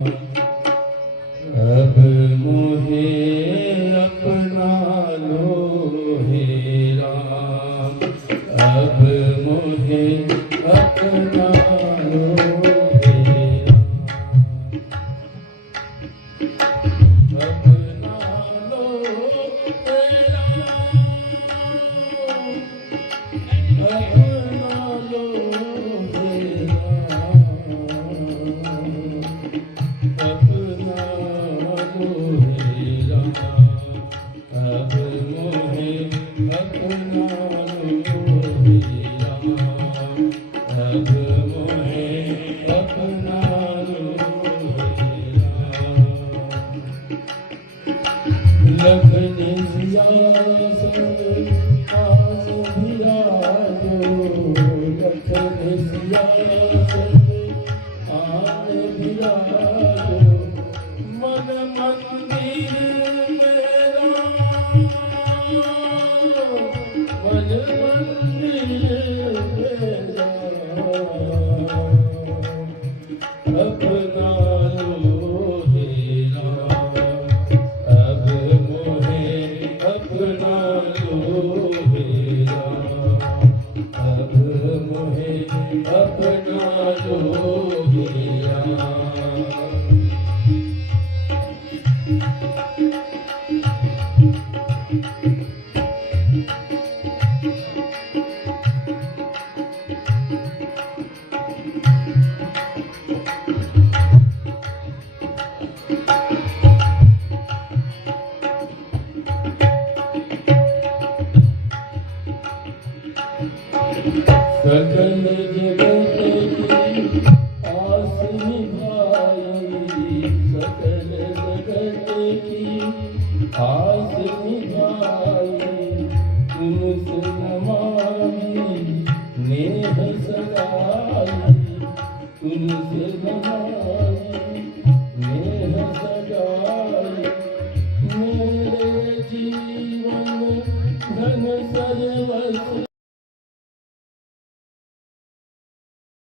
अब मोहे अपना लो हे राम, अब मोहे अपना लो हे राम, अपना लो हे राम, अपना लो हे सकल जगत की आस निभाई, सकल जगत की आस निभाई, तुमसे नमामि नेह सगाई, तुमसे नमामि नेह सगाई, मेरे जीवन धन सर्वस्व